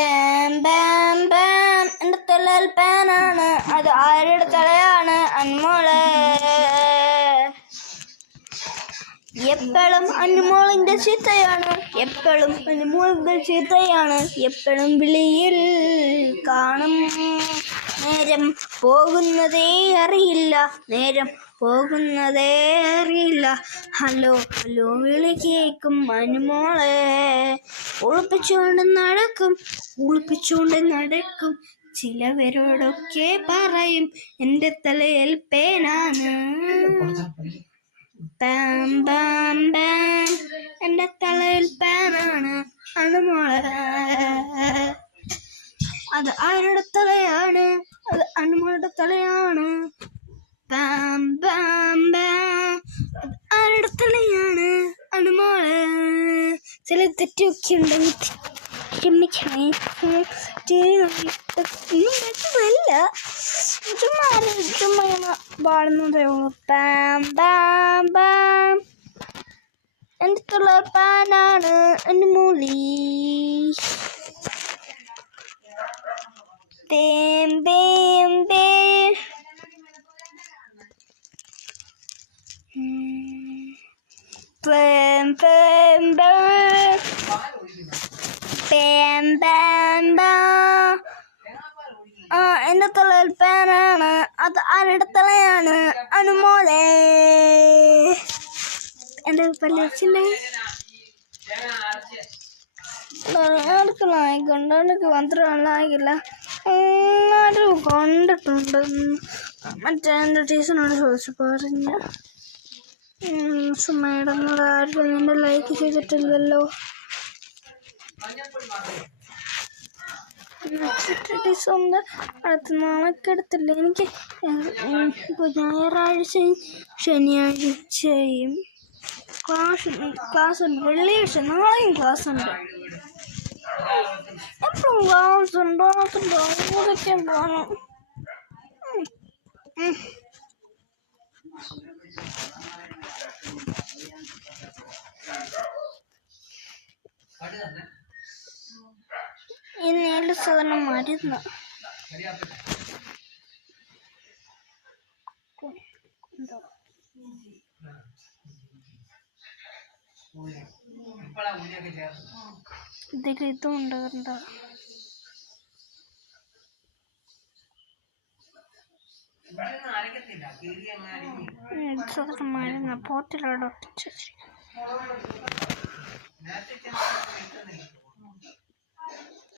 Balm balm balm എൻ്റെ തലയിൽ പേനാണ്, അത് ആരുടെ തലയാണ്? അന്മോളെ. എപ്പോഴും അനുമോളിന്റെ ചീത്തയാണ്, എപ്പോഴും അനുമോളിന്റെ ചീത്തയാണ്, എപ്പോഴും വിളിയിൽ കാണും. നേരം പോകുന്നതേ അറിയില്ല, നേരം പോകുന്നതേ അറിയില്ല. ഹലോ ഹലോ വിളി കേൾക്കും അനുമോളെ. ഒളിപ്പിച്ചുകൊണ്ട് നടക്കും, ചിലവരോടൊക്കെ പറയും എൻ്റെ തലയിൽ പേനാണ്. ബാം ബാം ബാം എൻ്റെ തലയിൽ പേനാണ് അനുമോളെ. അത് ആരുടെ തലയാണ്? അത് അനുമോളുടെ തലയാണ്. ബാം ബാം ബാം അത് ആരുടെ തലയാണ്? അനുമോളെ. ചില തെറ്റൊക്കെ ഉണ്ടെങ്കിൽ ക്ഷമിക്കണേ. നല്ല ചുമ്മാ പാടുന്നതേ ഉള്ളൂ. ബാം ബാം ബാം എൻ്റെ തലയിൽ പേനാണ് അനുമോളി. ബേം ബേം ബേം ബേം ബേം ബേം ബേം ബേം എൻ്റെ തലയിൽ പേനാണ്, അത് ആരുടെ തലയാണ്? അനുമോളെ. എൻ്റെ പല്ലിച്ചില്ലേ കൊണ്ടോണ്ടൊക്കെ മാത്രമല്ല ആയില്ല, ആരും കണ്ടിട്ടുണ്ട്. മറ്റേ എൻ്റെ ടീച്ചറിനോട് ചോദിച്ചു പറഞ്ഞ സുമയിടുന്നത് ആരും എൻ്റെ ലൈക്ക് ചെയ്തിട്ടില്ലല്ലോ. ടീച്ചറിൻ്റെ അടുത്ത് നാളെക്കെടുത്തില്ല എനിക്ക്. ഇപ്പോൾ ഞായറാഴ്ചയും ശനിയാഴ്ചയും ക്ലാസ് ഉണ്ട്, വെള്ളിയാഴ്ച നാളെയും ക്ലാസ് ഉണ്ട്. എപ്പോഴും ക്ലാസ് ഉണ്ടോ അതൊക്കെ പോകണം. ഇന്ന് 7 മരുന്ന് ഇതിൽ ഇതുണ്ട് കണ്ടോ. മരുന്ന് പോത്തിലോട്ട് ഒട്ടിച്ചു.